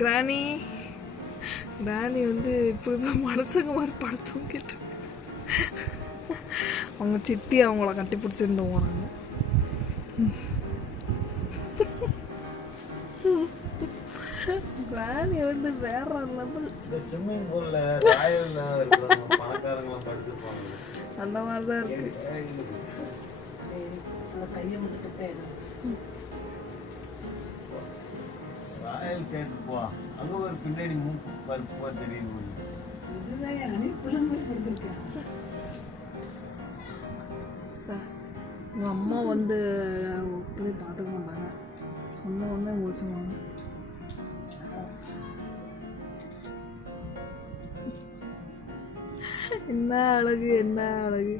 கிராணி கிராணி வந்து இப்படி மனசுங்க மாதிரி படுத்தும் கேட்டு அவங்க சித்தி அவங்கள கட்டி பிடிச்சிருந்து போகிறாங்க. கிராணி வந்து வேற லெவல். ஸ்விம்மிங் பூல்ல ராயல்ல பணக்காரங்க படுத்துப்பாங்க, அந்த மாதிரி தான் இருக்கு. கையை மட்டும் ராயல் கேட்டு போ, அங்க ஒரு பின்னாடி மூக்கு பருப்பா தெரியுது. இதுதான் அனுப்பிலும் கொடுத்துருக்கேன். உங்கள் அம்மா வந்து ஒருத்தரை பார்த்துக்க மாட்டாங்க, சொன்ன உடனே முடிச்சுவாங்க. என்ன அழகு, என்ன அழகு.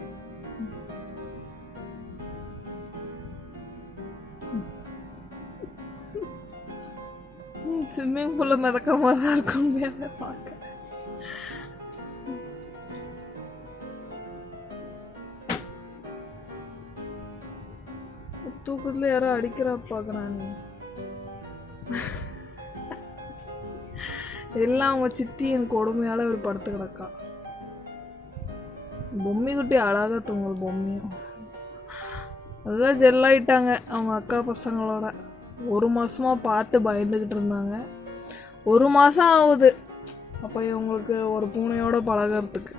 ஸ்விம்மிங் பூலில் மிதக்கிற மாதிரி தான் இருக்கும் மேலே பார்க்க. தூக்கத்தில் யாரோ அடிக்கிறா பார்க்குறானே. எல்லாம் அவங்க சித்தி என் கொடுமையால் ஒரு படுத்து கிடக்கா. பொம்மி குட்டி அழகாக தூங்குது. பொம்மியும் அதெல்லாம் ஜெல்லாயிட்டாங்க அவங்க அக்கா பசங்களோட. 1 மாதமாக பார்த்து பயந்துக்கிட்டு இருந்தாங்க. 1 மாதம் ஆகுது அப்போ இவங்களுக்கு ஒரு பூனையோட பழகிறதுக்கு.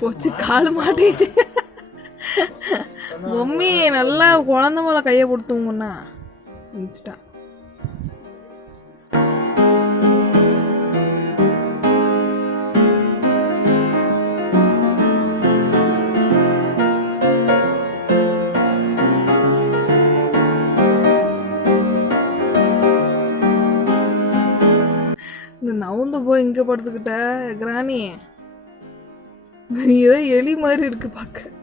போச்சு, கால் மாட்டிச்சு. பொம்மி நல்லா குழந்தை போல கையை கொடுத்துங்கன்னா முடிச்சிட்டா. நவுந்து போய் இங்கே படுத்துக்கிட்ட கிராணி, ஏதோ எலி மாதிரி இருக்கு பார்க்க.